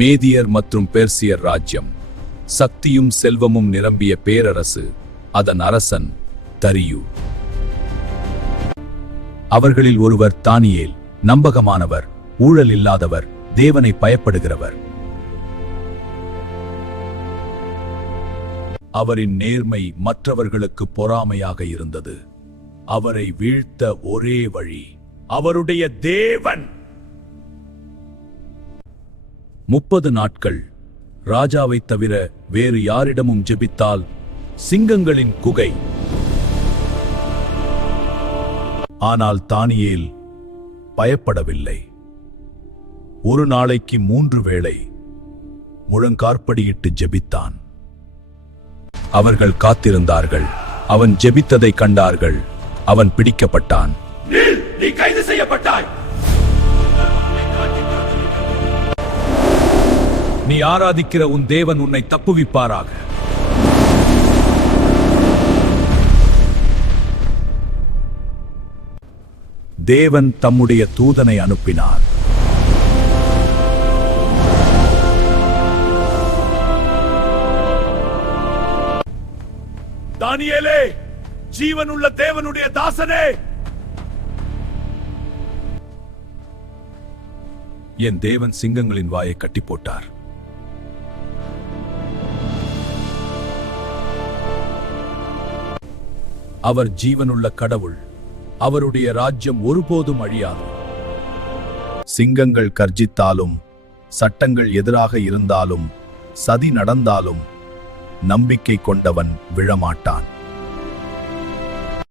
மேதியர் மற்றும் பெர்சியர் ராஜ்யம். சக்தியும் செல்வமும் நிரம்பிய பேரரசு. அதன் அரசன் தரியு. அவர்களில் ஒருவர் தானியேல். நம்பகமானவர், ஊழல் இல்லாதவர், தேவனை பயப்படுகிறவர். அவரின் நேர்மை மற்றவர்களுக்கு பொறாமையாக இருந்தது. அவரை வீழ்த்த ஒரே வழி அவருடைய தேவன். 30 நாட்கள் ராஜாவை தவிர வேறு யாரிடமும் ஜெபித்தால் சிங்கங்களின் குகை. ஆனால் தானியேல் பயப்படவில்லை. ஒரு நாளைக்கு 3 வேளை முழங்காற்படியிட்டு ஜெபித்தான். அவர்கள் காத்திருந்தார்கள். அவன் ஜெபித்ததை கண்டார்கள். அவன் பிடிக்கப்பட்டான். நீ கைது செய்யப்பட்டாய். நீ ஆராதிக்கிற உன் தேவன் உன்னை தப்புவிப்பாராக. தேவன் தம்முடைய தூதனை அனுப்பினார். தானியேலே, ஜீவனுள்ள தேவனுடைய தாசனே, என் தேவன் சிங்கங்களின் வாயை கட்டி போட்டார். அவர் ஜீவனுள்ள கடவுள். அவருடைய ராஜ்யம் ஒருபோதும் அழியாது. சிங்கங்கள் கர்ஜித்தாலும், சட்டங்கள் எதிராக இருந்தாலும், சதி நடந்தாலும், நம்பிக்கை கொண்டவன் விழமாட்டான்.